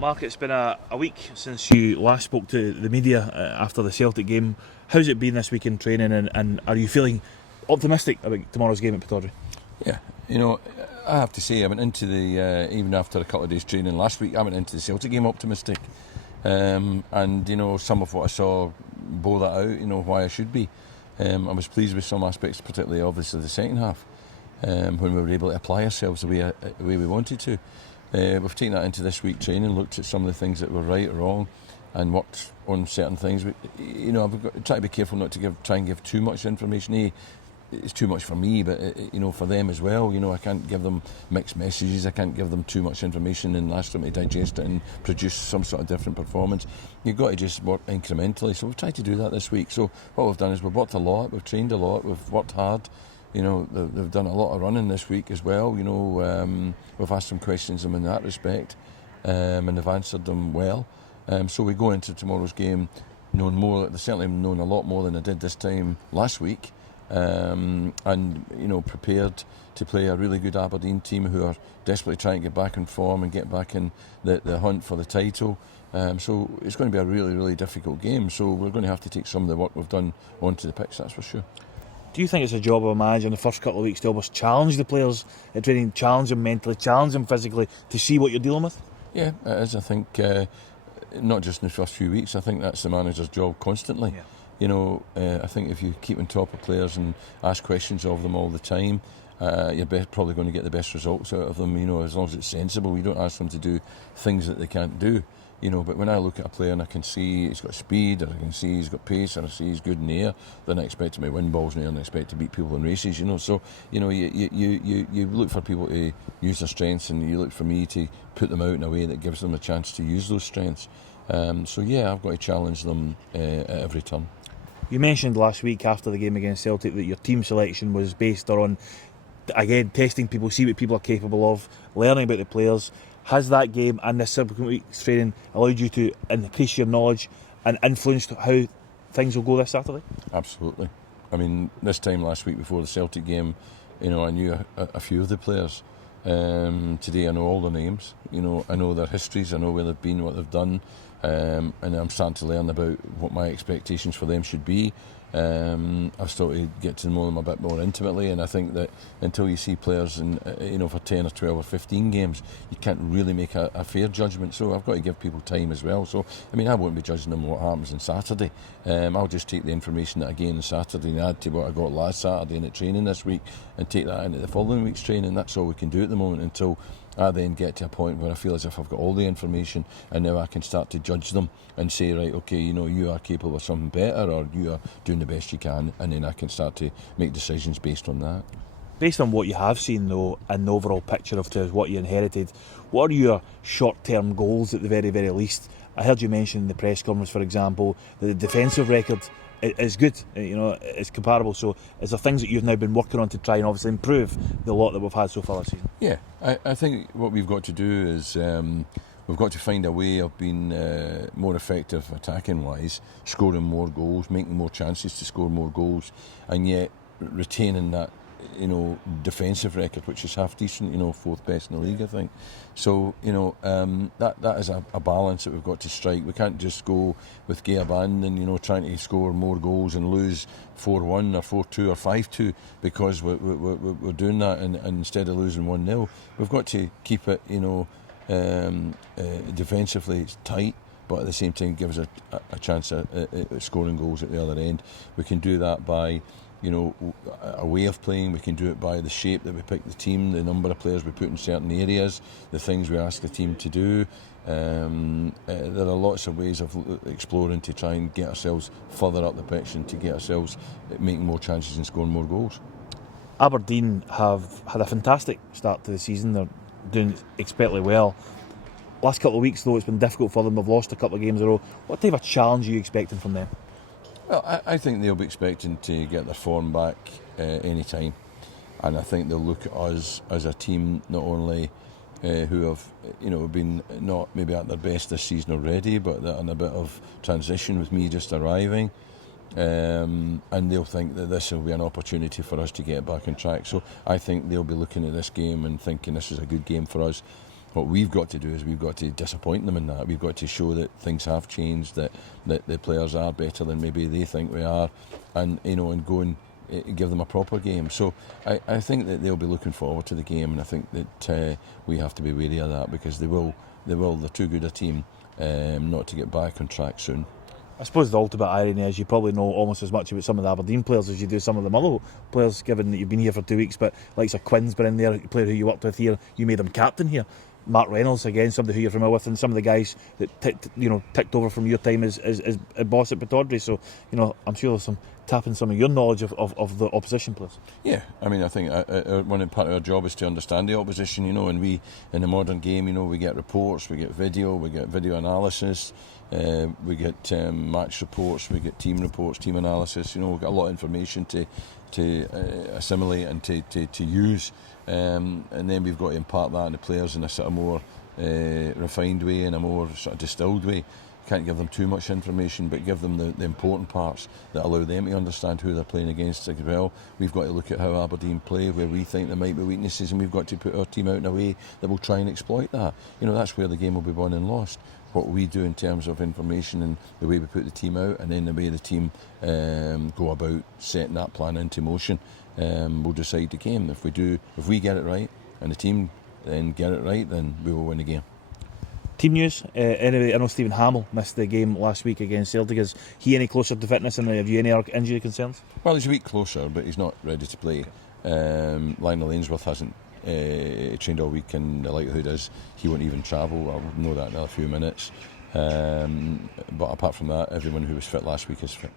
Mark, it's been a week since you last spoke to the media after the Celtic game. How's it been this week in training, and are you feeling optimistic about tomorrow's game at Pittodrie? Yeah, I have to say I went into the, even after a couple of days training last week, I went into the Celtic game optimistic. And some of what I saw bore that out, why I should be. I was pleased with some aspects, particularly obviously the second half, when we were able to apply ourselves the way we wanted to. We've taken that into this week training, looked at some of the things that were right or wrong, and worked on certain things. I've got to try to be careful not to try and give too much information. It's too much for me, but for them as well. I can't give them mixed messages. I can't give them too much information and ask them to digest it and produce some sort of different performance. You've got to just work incrementally. So we've tried to do that this week. So what we've done is we've worked a lot, we've trained a lot, we've worked hard. They've done a lot of running this week as well. We've asked some questions of them in that respect, and they've answered them well. So we go into tomorrow's game knowing more. They've certainly known a lot more than they did this time last week. And prepared to play a really good Aberdeen team who are desperately trying to get back in form and get back in the hunt for the title. So it's going to be a really, really difficult game. So we're going to have to take some of the work we've done onto the pitch, that's for sure. Do you think it's a job of a manager in the first couple of weeks to almost challenge the players at training, challenge them mentally, challenge them physically to see what you're dealing with? Yeah, it is. I think not just in the first few weeks. I think that's the manager's job constantly. Yeah. I think if you keep on top of players and ask questions of them all the time, you're probably going to get the best results out of them, as long as it's sensible. You don't ask them to do things that they can't do, but when I look at a player and I can see he's got speed, or I can see he's got pace, or I see he's good in the air, then I expect him to win balls in the air and I expect to beat people in races, So, you look for people to use their strengths, and you look for me to put them out in a way that gives them a chance to use those strengths. I've got to challenge them at every turn. You mentioned last week after the game against Celtic that your team selection was based on, again, testing people, see what people are capable of, learning about the players. Has that game and this subsequent week's training allowed you to increase your knowledge and influenced how things will go this Saturday? Absolutely. I mean, this time last week before the Celtic game, I knew a few of the players. Today I know all their names. I know their histories, I know where they've been, what they've done. And I'm starting to learn about what my expectations for them should be. I've started to get to know them a bit more intimately, and I think that until you see players for 10 or 12 or 15 games, you can't really make a fair judgment. So I've got to give people time as well. So I won't be judging them what happens on Saturday. I'll just take the information that I gain on Saturday and add to what I got last Saturday in the training this week, and take that into the following week's training. That's all we can do at the moment until I then get to a point where I feel as if I've got all the information, and now I can start to judge them and say, right, okay, you are capable of something better, or you are doing the best you can, and then I can start to make decisions based on that. Based on what you have seen, though, and the overall picture of what you inherited, what are your short-term goals at the very, very least? I heard you mention in the press conference, for example, that the defensive record is good, it's comparable. So is there things that you've now been working on to try and obviously improve the lot that we've had so far this season? Yeah, I think what we've got to do is we've got to find a way of being more effective attacking-wise, scoring more goals, making more chances to score more goals, and yet retaining that defensive record, which is half decent, fourth best in the league, I think. So, that is a balance that we've got to strike. We can't just go with gay abandon, trying to score more goals and lose 4-1 or 4-2 or 5-2 because we're doing that, and instead of losing 1-0, we've got to keep it, defensively tight, but at the same time gives a chance at scoring goals at the other end. We can do that by a way of playing. We can do it by the shape that we pick the team, the number of players we put in certain areas, the things we ask the team to do. There are lots of ways of exploring to try and get ourselves further up the pitch and to get ourselves making more chances and scoring more goals. Aberdeen have had a fantastic start to the season. They're doing expertly well. Last couple of weeks, though, it's been difficult for them. They've lost a couple of games in a row. What type of challenge are you expecting from them? Well, I think they'll be expecting to get their form back any time, and I think they'll look at us as a team not only who have been not maybe at their best this season already, but they're in a bit of transition with me just arriving, and they'll think that this will be an opportunity for us to get back on track. So I think they'll be looking at this game and thinking this is a good game for us. What we've got to do is we've got to disappoint them in that. We've got to show that things have changed, that the players are better than maybe they think we are, and and go and give them a proper game. So I think that they'll be looking forward to the game, and I think that we have to be wary of that, because they're too good a team not to get back on track soon. I suppose the ultimate irony is you probably know almost as much about some of the Aberdeen players as you do some of the Motherwell players, given that you've been here for 2 weeks. But like Quinn's been in there, a player who you worked with here, you made him captain here. Mark Reynolds, again, somebody who you're familiar with, and some of the guys that ticked over from your time as a boss at Pittodrie. So I'm sure there's some tapping some of your knowledge of the opposition players. Yeah, I mean, I think one part of our job is to understand the opposition, and we, in the modern game, we get reports, we get video analysis, we get match reports, we get team reports, team analysis. We've got a lot of information to assimilate and to use, and then we've got to impart that on the players in a sort of more refined way, in a more sort of distilled way. Can't give them too much information, but give them the important parts that allow them to understand who they're playing against as well. We've got to look at how Aberdeen play, where we think there might be weaknesses, and we've got to put our team out in a way that will try and exploit that. That's where the game will be won and lost. What we do in terms of information and the way we put the team out, and then the way the team go about setting that plan into motion, will decide the game. If we get it right, and the team then get it right, then we will win the game. Team news. Anyway, I know Stephen Hamill missed the game last week against Celtic. Is he any closer to fitness, and have you any injury concerns? Well, he's a week closer, but he's not ready to play. Lionel Ainsworth hasn't trained all week, and the likelihood is he won't even travel. I'll know that in a few minutes. But apart from that, everyone who was fit last week is fit.